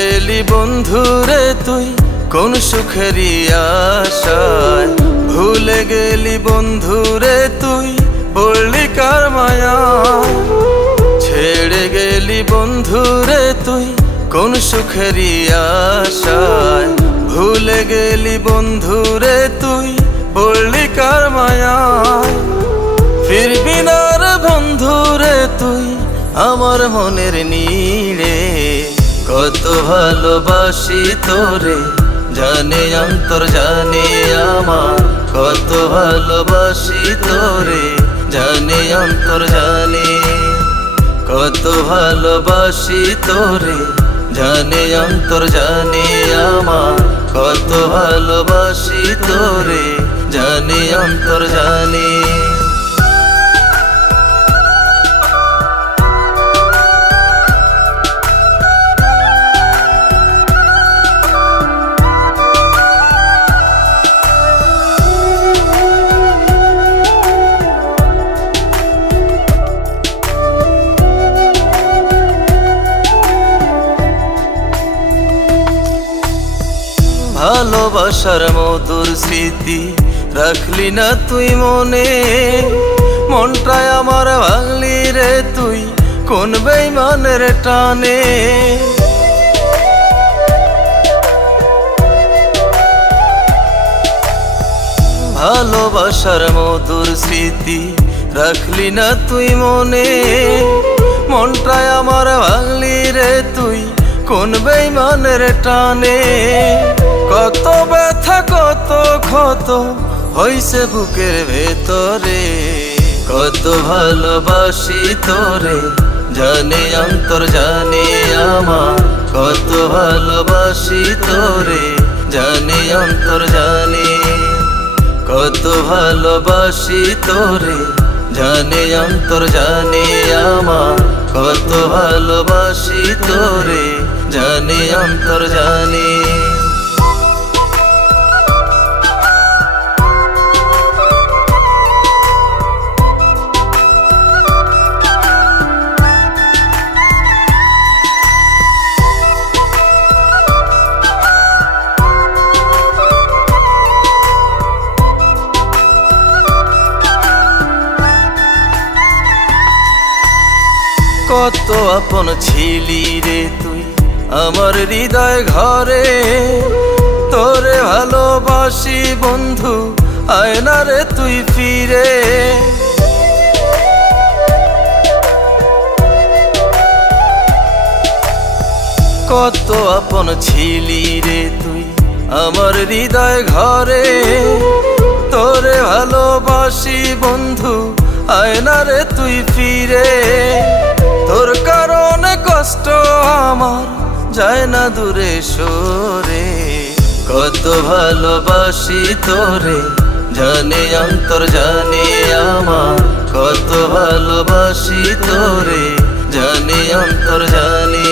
গেলি বন্ধুরে তুই কোন সুখেরই আশায়, ভুলে গেলি বন্ধুরে তুই পড়লি কার মায়ায়। ছেড়ে গেলি বন্ধুরে তুই কোন সুখেরই আশায়, ভুলে গেলি বন্ধুরে তুই পড়লি কার মায়ায়। ফিরবি না রে বন্ধুরে তুই আমার মনের নীড়ে, কত ভালোবাসি তোরে জানে অন্তর জানে আমার, কত ভালোবাসি তোরে জানে অন্তর জানে, কত ভালোবাসি তোরে জানে অন্তর জানে আমার, কত ভালোবাসি তোরে জানে অন্তর জানে। ভালোবাসার মধুর স্মৃতি রাখলি না তুই মনে, মনটাই আমার ভাঙলি রে তুই কোন বেঈমানের টানে। ভালোবাসার মধুর স্মৃতি রাখলি না তুই মনে, মনটাই আমার ভাঙলি রে তুই কোন বেঈমানের টানে। কত ব্যথা কত ক্ষত হইছে বুকের ভেতরে, কত ভালোবাসি তোরে জানে অন্তর জানে আমার, কত ভালোবাসি তোরে জানে অন্তর জানে, কত ভালোবাসি তোরে জানে অন্তর জানে আমার, কত ভালোবাসি তোরে জানে অন্তর জানে। কত আপন ছিলি রে তুই আমার হৃদয় ঘরে, তোরে ভালোবাসি বন্ধু আয় না রে তুই ফিরে। কত আপন ছিলি রে তুই আমার হৃদয় ঘরে, তোরে ভালোবাসি বন্ধু আয় না রে তুই ফিরে। তোর কারণে কষ্ট আমার যায় না দূরে সরে, কত ভালোবাসি তোরে জানে অন্তর জানে আমার, কত ভালোবাসি তোরে জানে অন্তর জানে,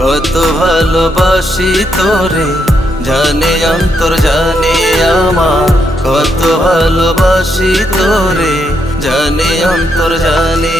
কত ভালোবাসি তোরে জানে অন্তর জানে আমার, কত ভালোবাসি তোরে জানে অন্তর জানে।